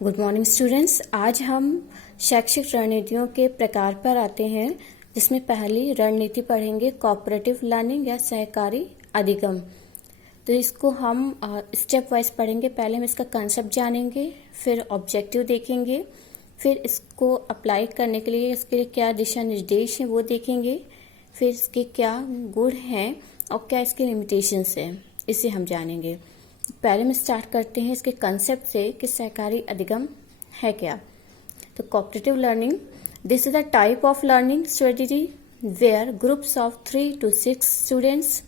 Good morning students. आज हम शैक्षिक रणनीतियों के प्रकार पर आते हैं, जिसमें पहली रणनीति पढ़ेंगे कोऑपरेटिव लर्निंग या सहकारी अधिगम। तो इसको हम स्टेप वाइज पढ़ेंगे। पहले हम इसका कंसेप्ट जानेंगे, फिर ऑब्जेक्टिव देखेंगे, फिर इसको अप्लाई करने के लिए इसके लिए क्या दिशा निर्देश हैं वो देखेंगे, फिर इसके क्या गुण हैं और क्या इसके लिमिटेशंस हैं, इसे हम जानेंगे। पहले में स्टार्ट करते हैं इसके कंसेप्ट से कि सहकारी अधिगम है क्या। तो cooperative learning, this is a type of learning strategy where groups of 3 to 6 students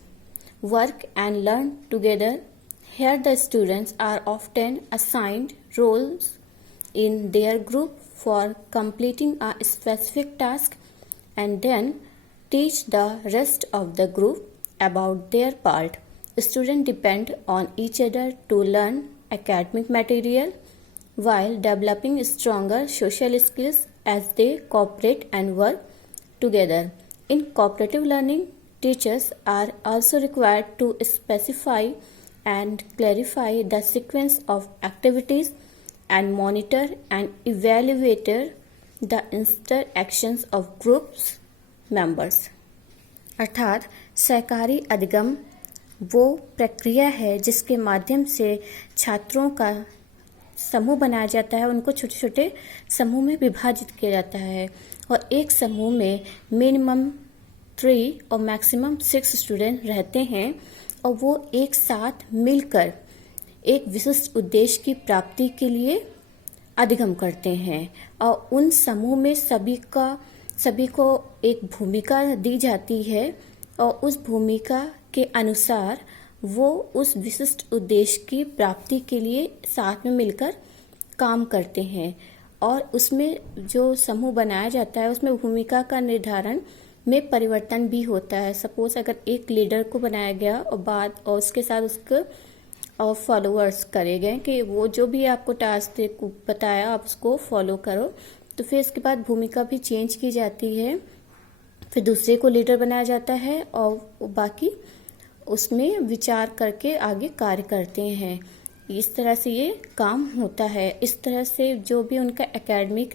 work and learn together. Here the students are often assigned roles in their group for completing a specific task and then teach the rest of the group about their part. Students depend on each other to learn academic material while developing stronger social skills as they cooperate and work together. In cooperative learning, teachers are also required to specify and clarify the sequence of activities and monitor and evaluate the interactions of groups members. अर्थात सहकारी अधिगम वो प्रक्रिया है जिसके माध्यम से छात्रों का समूह बनाया जाता है, उनको छोटे छोटे समूह में विभाजित किया जाता है और एक समूह में मिनिमम 3 और मैक्सिमम 6 स्टूडेंट रहते हैं और वो एक साथ मिलकर एक विशिष्ट उद्देश्य की प्राप्ति के लिए अधिगम करते हैं और उन समूह में सभी को एक भूमिका दी जाती है और उस भूमिका के अनुसार वो उस विशिष्ट उद्देश्य की प्राप्ति के लिए साथ में मिलकर काम करते हैं। और उसमें जो समूह बनाया जाता है उसमें भूमिका का निर्धारण में परिवर्तन भी होता है। सपोज अगर एक लीडर को बनाया गया और उसके साथ उसके और फॉलोअर्स करे गए कि वो जो भी आपको टास्क बताया आप उसको फॉलो करो, तो फिर इसके बाद भूमिका भी चेंज की जाती है, फिर दूसरे को लीडर बनाया जाता है और बाकी उसमें विचार करके आगे कार्य करते हैं। इस तरह से ये काम होता है। इस तरह से जो भी उनका एकेडमिक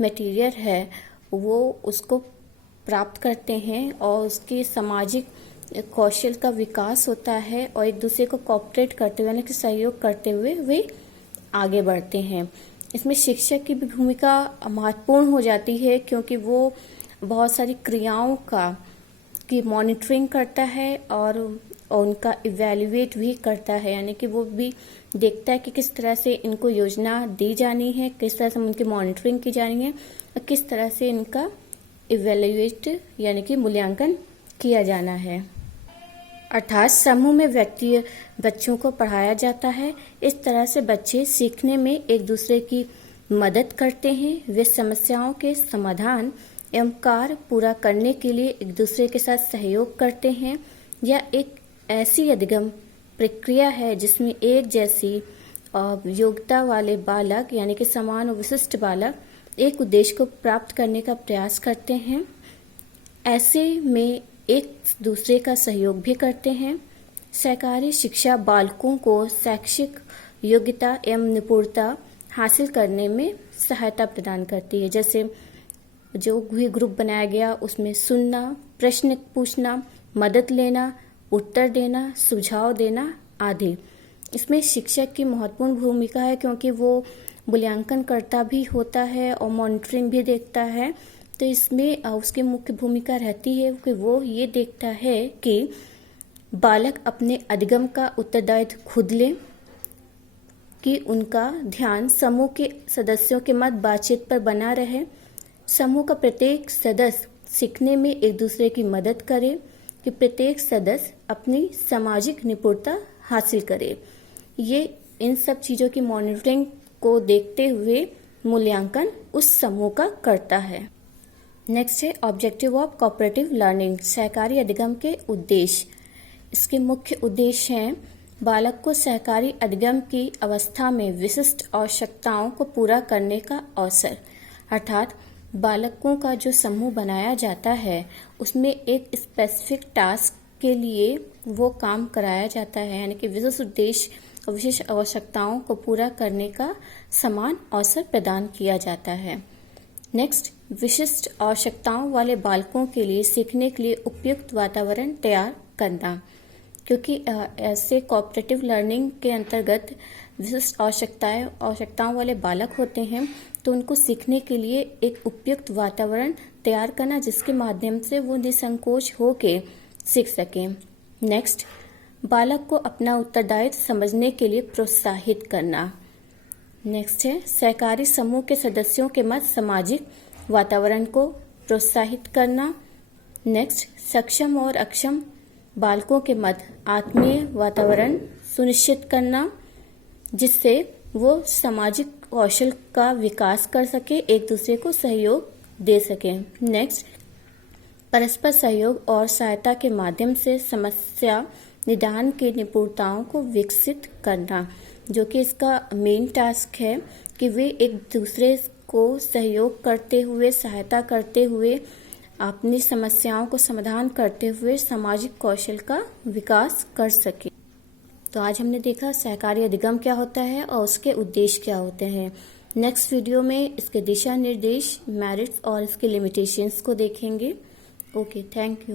मटेरियल है वो उसको प्राप्त करते हैं और उसके सामाजिक कौशल का विकास होता है और एक दूसरे को कोऑपरेट करते हुए यानी कि सहयोग करते हुए वे आगे बढ़ते हैं। इसमें शिक्षक की भी भूमिका महत्वपूर्ण हो जाती है क्योंकि वो बहुत सारी क्रियाओं की मॉनिटरिंग करता है और उनका इवैल्यूएट भी करता है, यानी कि वो भी देखता है कि किस तरह से इनको योजना दी जानी है, किस तरह से उनकी मॉनिटरिंग की जानी है और किस तरह से इनका इवैल्यूएट यानी कि मूल्यांकन किया जाना है। अर्थात समूह में बच्चों को पढ़ाया जाता है। इस तरह से बच्चे सीखने में एक दूसरे की मदद करते हैं। वे समस्याओं के समाधान एवं कार्य पूरा करने के लिए एक दूसरे के साथ सहयोग करते हैं। यह एक ऐसी अधिगम प्रक्रिया है जिसमें एक जैसी योग्यता वाले बालक यानी कि समान और विशिष्ट बालक एक उद्देश्य को प्राप्त करने का प्रयास करते हैं। ऐसे में एक दूसरे का सहयोग भी करते हैं। सहकारी शिक्षा बालकों को शैक्षिक योग्यता एवं निपुणता हासिल करने में सहायता प्रदान करती है। जैसे जो भी ग्रुप बनाया गया उसमें सुनना, प्रश्न पूछना, मदद लेना, उत्तर देना, सुझाव देना आदि। इसमें शिक्षक की महत्वपूर्ण भूमिका है क्योंकि वो मूल्यांकन करता भी होता है और मॉनिटरिंग भी देखता है। तो इसमें उसकी मुख्य भूमिका रहती है कि वो ये देखता है कि बालक अपने अधिगम का उत्तरदायित्व खुद ले, कि उनका ध्यान समूह के सदस्यों के मध्य बातचीत पर बना रहे, समूह का प्रत्येक सदस्य सीखने में एक दूसरे की मदद करे, कि प्रत्येक सदस्य अपनी सामाजिक निपुणता हासिल करे। ये इन सब चीजों की मॉनिटरिंग को देखते हुए मूल्यांकन उस समूह का करता है। नेक्स्ट है ऑब्जेक्टिव ऑफ कोऑपरेटिव लर्निंग, सहकारी अधिगम के उद्देश्य। इसके मुख्य उद्देश्य हैं बालक को सहकारी अधिगम की अवस्था में विशिष्ट आवश्यकताओं को पूरा करने का अवसर। अर्थात बालकों का जो समूह बनाया जाता है उसमें एक स्पेसिफिक टास्क के लिए वो काम कराया जाता है, यानी कि विशिष्ट उद्देश्य और विशिष्ट आवश्यकताओं को पूरा करने का समान अवसर प्रदान किया जाता है। नेक्स्ट, विशिष्ट आवश्यकताओं वाले बालकों के लिए सीखने के लिए उपयुक्त वातावरण तैयार करना, क्योंकि ऐसे कोऑपरेटिव लर्निंग के अंतर्गत विशिष्ट आवश्यकताओं वाले बालक होते हैं, तो उनको सीखने के लिए एक उपयुक्त वातावरण तैयार करना जिसके माध्यम से वो निसंकोच होके सीख सकें। नेक्स्ट, बालक को अपना उत्तरदायित्व समझने के लिए प्रोत्साहित करना। नेक्स्ट है सहकारी समूह के सदस्यों के मध्य सामाजिक वातावरण को प्रोत्साहित करना। नेक्स्ट, सक्षम और अक्षम बालकों के मध्य आत्मीय वातावरण सुनिश्चित करना जिससे वो सामाजिक कौशल का विकास कर सके, एक दूसरे को सहयोग दे सके। नेक्स्ट, परस्पर सहयोग और सहायता के माध्यम से समस्या निदान की निपुणताओं को विकसित करना, जो कि इसका मेन टास्क है कि वे एक दूसरे को सहयोग करते हुए, सहायता करते हुए, अपनी समस्याओं को समाधान करते हुए सामाजिक कौशल का विकास कर सके। तो आज हमने देखा सहकारी अधिगम क्या होता है और उसके उद्देश्य क्या होते हैं। नेक्स्ट वीडियो में इसके दिशा निर्देश, मेरिट्स और इसके लिमिटेशंस को देखेंगे। Okay, thank you.